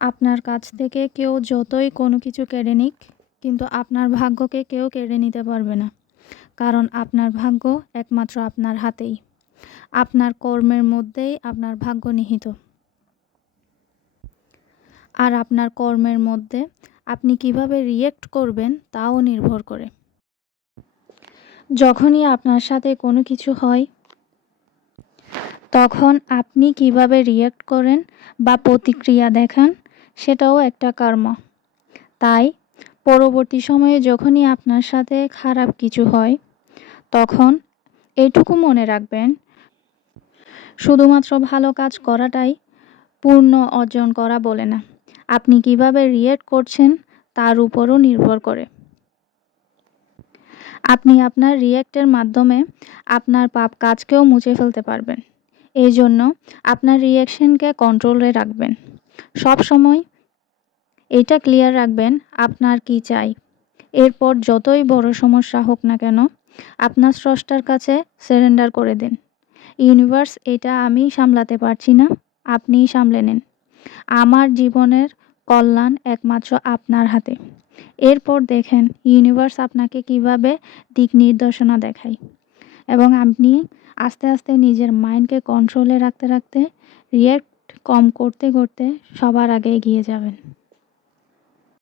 আপনার কাছ থেকে কেউ যতই কোনো কিছু কেড়ে নিক, কিন্তু আপনার ভাগ্যকে কেউ কেড়ে নিতে পারবে না। কারণ আপনার ভাগ্য একমাত্র আপনার হাতেই। আপনার কর্মের মধ্যেই আপনার ভাগ্য নিহিত। আর আপনার কর্মের মধ্যে আপনি কিভাবে রিঅ্যাক্ট করবেন তাও নির্ভর করে। যখনই আপনার সাথে কোনো কিছু হয়, তখন আপনি কিভাবে রিঅ্যাক্ট করেন বা প্রতিক্রিয়া দেখান, সেটাও একটা কর্ম। তাই পরবর্তী সময়ে যখনই আপনার সাথে খারাপ কিছু হয়, তখন এটুকু মনে রাখবেন, শুধুমাত্র ভালো কাজ করাটাই পূর্ণ অর্জন করা বলে না। আপনি কিভাবে রিঅ্যাক্ট করছেন তার উপরও নির্ভর করে। আপনি আপনার রিঅ্যাক্টের মাধ্যমে আপনার পাপ কাজকেও মুছে ফেলতে পারবেন। এজন্য আপনার রিঅ্যাকশনকে কন্ট্রোলে রাখবেন। সবসময় এটা ক্লিয়ার রাখবেন আপনার কি চাই। এরপর যতই বড় সমস্যা হোক না কেন, আপনার স্রষ্টার কাছে সারেন্ডার করে দিন। ইউনিভার্স, এটা আমি সামলাতে পারছি না, আপনিই সামলে নিন। আমার জীবনের কল্যাণ একমাত্র আপনার হাতে। এরপর দেখেন ইউনিভার্স আপনাকে কিভাবে দিক নির্দেশনা দেখায় এবং আপনি আস্তে আস্তে নিজের মাইন্ডকে কন্ট্রোলে রাখতে রাখতে রিঅ্যাক্ট কম করতে করতে সবার আগে এগিয়ে যাবেন।